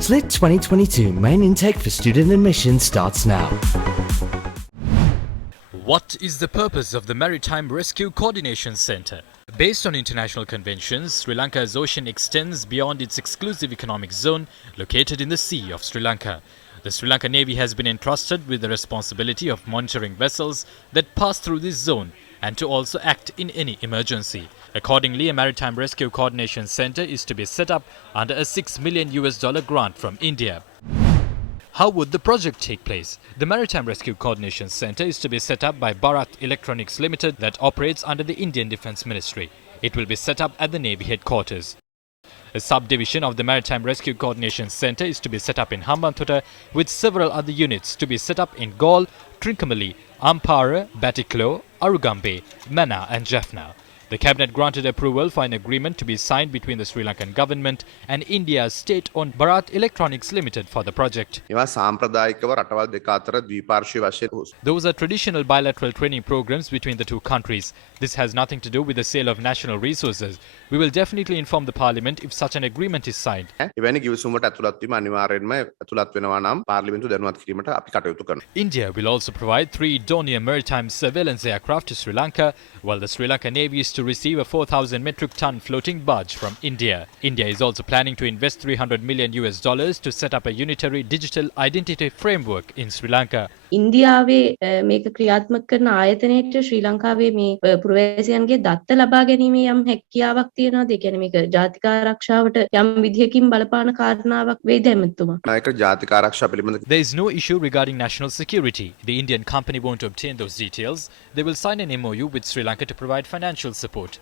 SLIT 2022 main intake for student admission starts now. What is the purpose of the Maritime Rescue Coordination Centre? Based on international conventions, Sri Lanka's ocean extends beyond its exclusive economic zone located in the Sea of Sri Lanka. The Sri Lanka Navy has been entrusted with the responsibility of monitoring vessels that pass through this zone and to also act in any emergency. Accordingly, a Maritime Rescue Coordination Centre is to be set up under a $6 million grant from India. How would the project take place? The Maritime Rescue Coordination Centre is to be set up by Bharat Electronics Limited that operates under the Indian Defence Ministry. It will be set up at the Navy headquarters. A subdivision of the Maritime Rescue Coordination Centre is to be set up in Hambantota, with several other units to be set up in Galle, Trincomalee, Ampara, Batticaloa, Arugambe, Mannar and Jaffna. The Cabinet granted approval for an agreement to be signed between the Sri Lankan government and India's state-owned Bharat Electronics Limited for the project. Those are traditional bilateral training programs between the two countries. This has nothing to do with the sale of national resources. We will definitely inform the Parliament if such an agreement is signed. India will also provide 3 Dornier maritime surveillance aircraft to Sri Lanka, while the Sri Lanka Navy is to receive a 4,000 metric ton floating barge from India. India is also planning to invest $300 million to set up a unitary digital identity framework in Sri Lanka. ඉන්දියාවේ මේක ක්‍රියාත්මක කරන ආයතනයට ශ්‍රී ලංකාවේ මේ පුරවැසියන්ගේ දත්ත ලබා ගැනීමේ යම් හැකියාවක් තියෙනවාද? ඒ කියන්නේ මේක ජාතික ආරක්ෂාවට යම් විදියකින් බලපාන කාරණාවක් වේද එමෙතුමා? There is no issue regarding national security. The Indian company won't obtain those details. They will sign an MOU with Sri Lanka to provide financial support.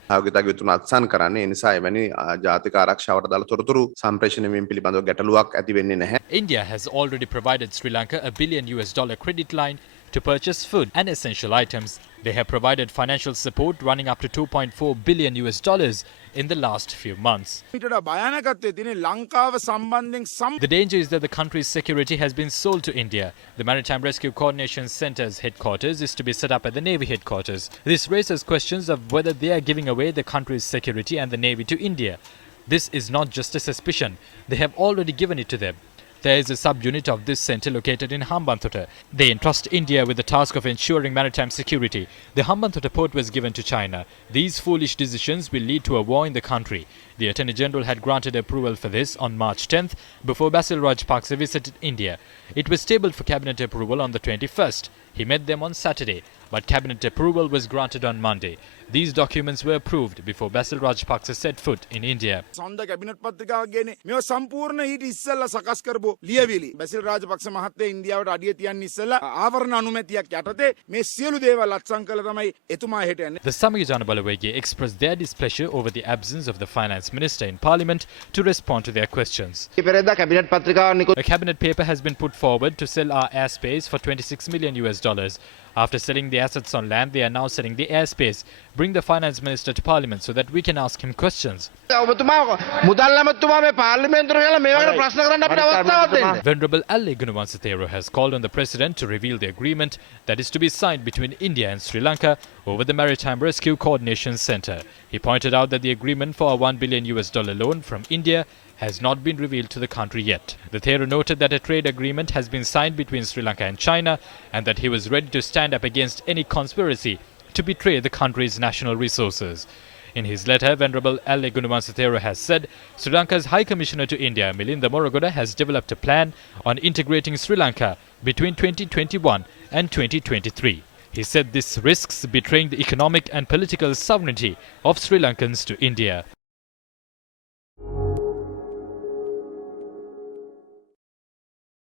India has already provided Sri Lanka $1 billion credit line to purchase food and essential items. They have provided financial support running up to $2.4 billion in the last few months. The danger is that the country's security has been sold to India. The Maritime Rescue Coordination Centre's headquarters is to be set up at the Navy headquarters. This raises questions of whether they are giving away the country's security and the Navy to India. This is not just a suspicion. They have already given it to them. There is a subunit of this centre located in Hambantota. They entrust India with the task of ensuring maritime security. The Hambantota port was given to China. These foolish decisions will lead to a war in the country. The Attorney General had granted approval for this on March 10th before Basil Rajapaksa visited India. It was tabled for Cabinet approval on the 21st. He met them on Saturday, but Cabinet approval was granted on Monday. These documents were approved before Basil Rajapaksa set foot in India. Basil Rajapaksa මහත්තයා ඉන්දියාවට අඩිය තියන්න ඉස්සෙල්ලා ආවරණ අනුමැතියක් යටතේ මේ සියලු දේවල් අත්සන් කළා තමයි එතුමා හෙට යන්නේ. The Samyojana Balawege expressed their displeasure over the absence of the finance minister in parliament to respond to their questions. A cabinet paper has been put forward to sell our airspace for $26 million. After selling the assets on land, they are now selling the airspace. Bring the finance minister to parliament so that we can ask him questions. Venerable Ali Gunawansathero has called on the president to reveal the agreement that is to be signed between India and Sri Lanka over the Maritime Rescue Coordination Centre. He pointed out that the agreement for a $1 billion loan from India has not been revealed to the country yet. The Thero noted that a trade agreement has been signed between Sri Lanka and China and that he was ready to stand up against any conspiracy to betray the country's national resources. In his letter, Venerable Ali Gunawansathero has said Sri Lanka's High Commissioner to India, Milinda Morogoda, has developed a plan on integrating Sri Lanka between 2021 and 2023. He said this risks betraying the economic and political sovereignty of Sri Lankans to India.